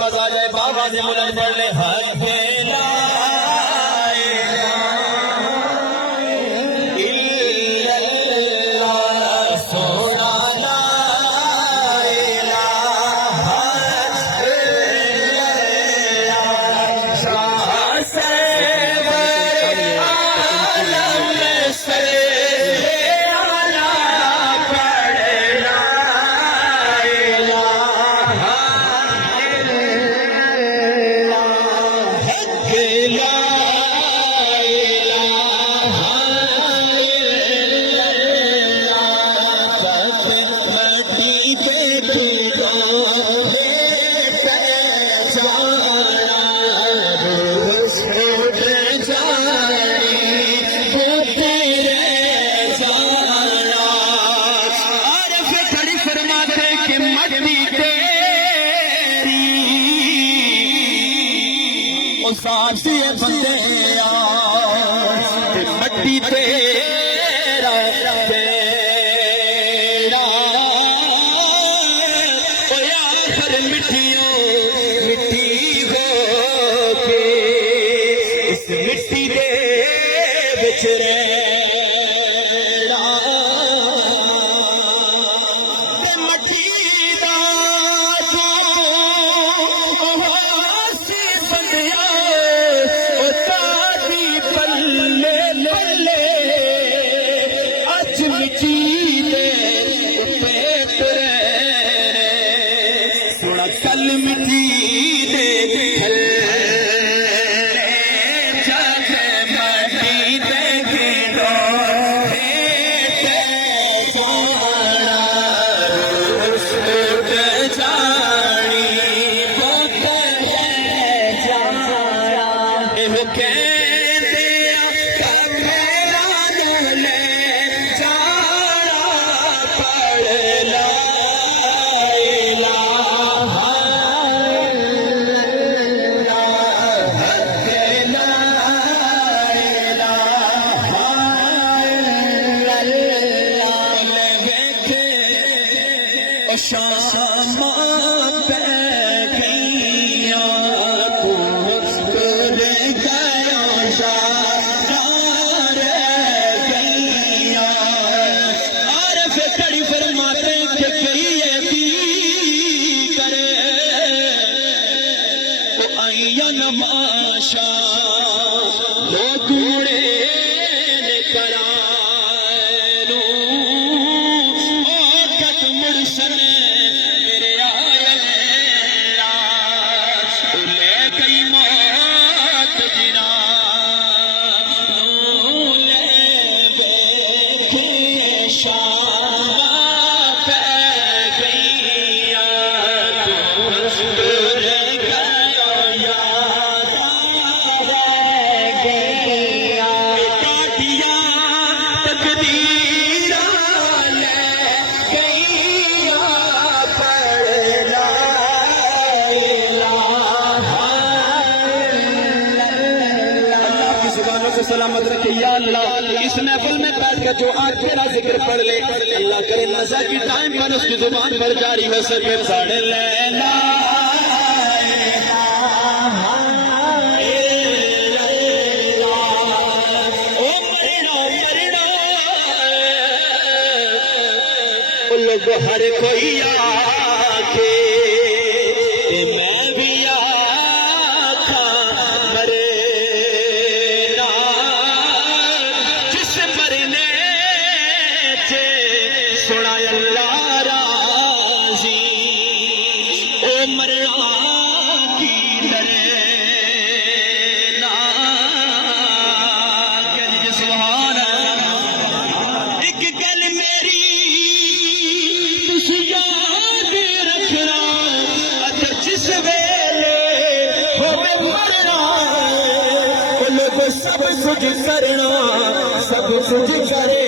मजा आ जाए बाबा से बुलंद पढ़ ले हकेला सासी बंदे मट्टी तेरा तेरा आखिर मिट्टियों मिट्टी हो के इस मिट्टी दे विच कल मिट्टी दे जग मटी दे शामा पे गैया तू कर गया शार गैया और फिर कड़ी फरमाते कि कई ऐसी करे तो आइया नमाशा लोग मुड़े ने करा सलामत रखे या अल्लाह। इस महफिल में बैठ कर जो आज तेरा जिक्र पढ़ ले अल्लाह करे नज़र की टाइम पर उसकी जुबान पर जारी हो सके पढ़ लेना लोग हर कोई आके मैं भी आखा मरे सुना अल्लाह राजी ओ मरना की डरे ना कह सुभान एक गल मेरी तुसी याद रखना अगर जिस वेले होवे मरना लोग सब कुछ करना सब कुछ करे